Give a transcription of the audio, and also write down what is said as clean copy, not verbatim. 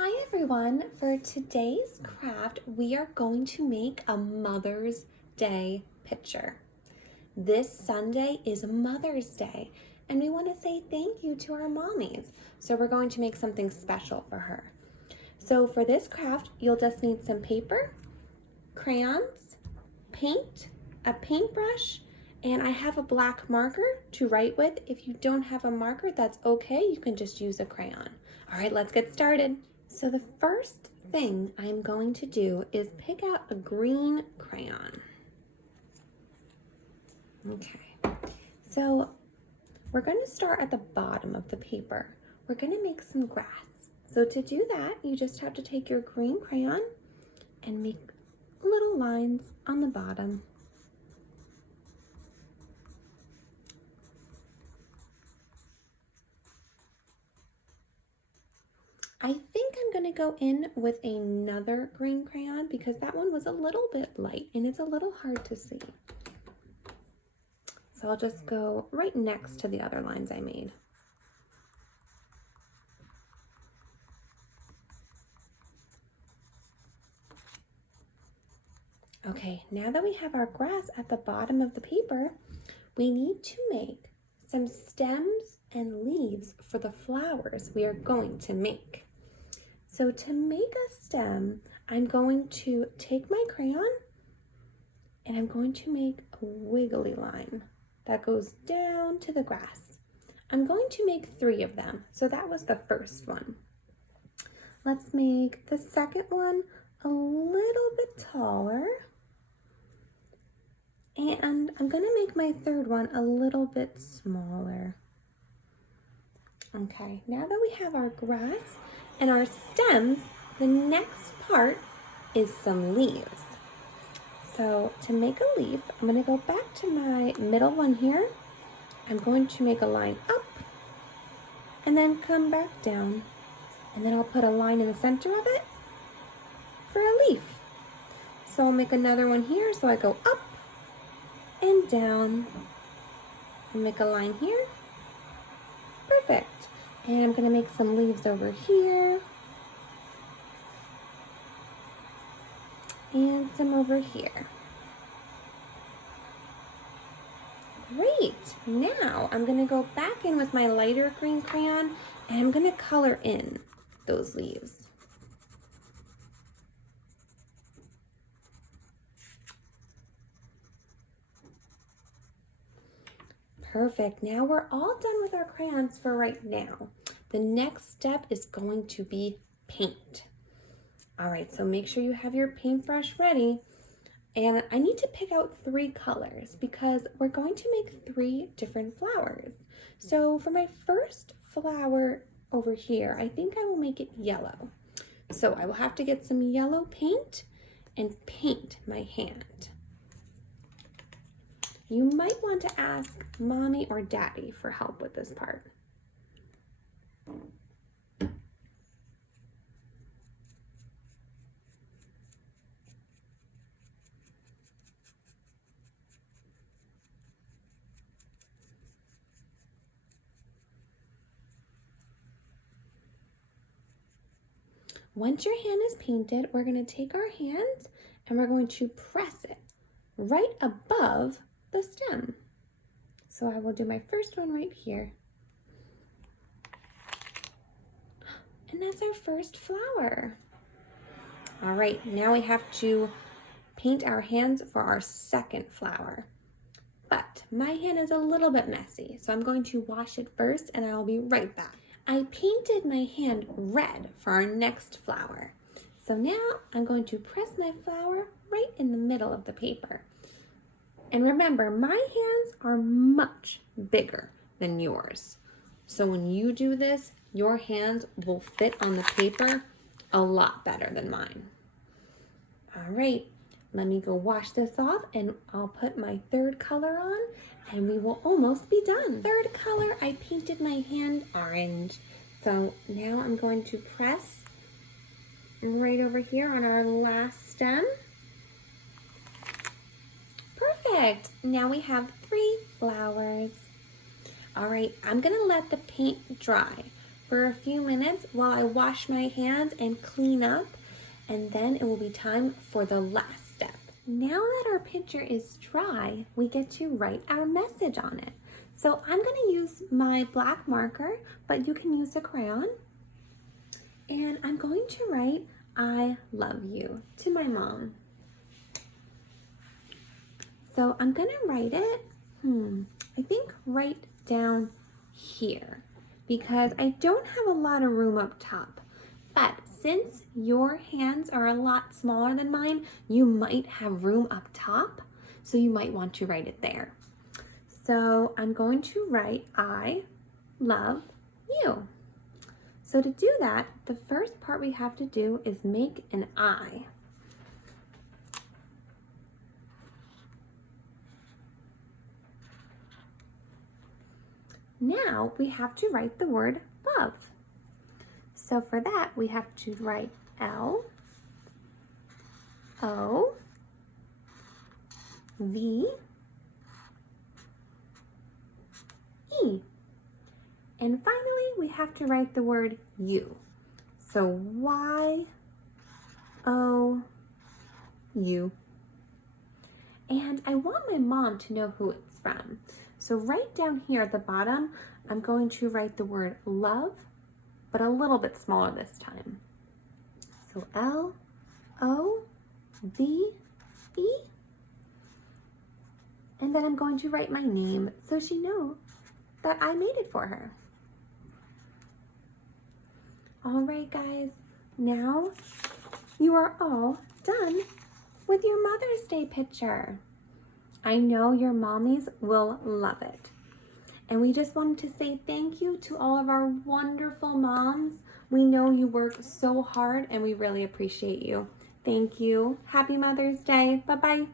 Hi everyone, for today's craft we are going to make a Mother's Day picture. This Sunday is Mother's Day and we want to say thank you to our mommies. So we're going to make something special for her. So for this craft you'll just need some paper, crayons, paint, a paintbrush, and I have a black marker to write with. If you don't have a marker, that's okay. You can just use a crayon. All right, let's get started. So the first thing I'm going to do is pick out a green crayon. Okay, so we're going to start at the bottom of the paper. We're going to make some grass. So to do that, you just have to take your green crayon and make little lines on the bottom. I think I'm going to go in with another green crayon because that one was a little bit light and it's a little hard to see. So I'll just go right next to the other lines I made. Okay, now that we have our grass at the bottom of the paper, we need to make some stems and leaves for the flowers we are going to make. So to make a stem, I'm going to take my crayon and I'm going to make a wiggly line that goes down to the grass. I'm going to make 3 of them. So that was the first one. Let's make the second one a little bit taller. And I'm going to make my third one a little bit smaller. Okay, now that we have our grass and our stems, the next part is some leaves. So to make a leaf, I'm going to go back to my middle one here. I'm going to make a line up and then come back down. And then I'll put a line in the center of it for a leaf. So I'll make another one here. So I go up and down and make a line here. Perfect. And I'm going to make some leaves over here and some over here. Great. Now I'm going to go back in with my lighter green crayon and I'm going to color in those leaves. Perfect. Now we're all done with our crayons for right now. The next step is going to be paint. All right, so make sure you have your paintbrush ready. And I need to pick out 3 colors because we're going to make 3 different flowers. So for my first flower over here, I think I will make it yellow. So I will have to get some yellow paint and paint my hand. You might want to ask mommy or daddy for help with this part. Once your hand is painted, we're going to take our hands and we're going to press it right above the stem. So I will do my first one right here. And that's our first flower. All right, now we have to paint our hands for our second flower. But my hand is a little bit messy, so I'm going to wash it first and I'll be right back. I painted my hand red for our next flower. So now I'm going to press my flower right in the middle of the paper. And remember, my hands are much bigger than yours. So when you do this, your hands will fit on the paper a lot better than mine. All right, let me go wash this off and I'll put my third color on and we will almost be done. Third color, I painted my hand orange. So now I'm going to press right over here on our last stem. Perfect. Now we have 3 flowers. All right, I'm gonna let the paint dry for a few minutes while I wash my hands and clean up, and then it will be time for the last step. Now that our picture is dry, we get to write our message on it. So I'm going to use my black marker, but you can use a crayon. And I'm going to write, I love you, to my mom. So I'm going to write it, I think right down here, because I don't have a lot of room up top. But since your hands are a lot smaller than mine, you might have room up top, so you might want to write it there. So I'm going to write, I love you. So to do that, the first part we have to do is make an I. Now we have to write the word love. So for that, we have to write L-O-V-E. And finally, we have to write the word you. So Y-O-U. And I want my mom to know who it's from. So right down here at the bottom, I'm going to write the word love, but a little bit smaller this time. So L-O-V-E. And then I'm going to write my name so she knows that I made it for her. All right, guys, now you are all done with your Mother's Day picture. I know your mommies will love it. And we just wanted to say thank you to all of our wonderful moms. We know you work so hard and we really appreciate you. Thank you. Happy Mother's Day. Bye-bye.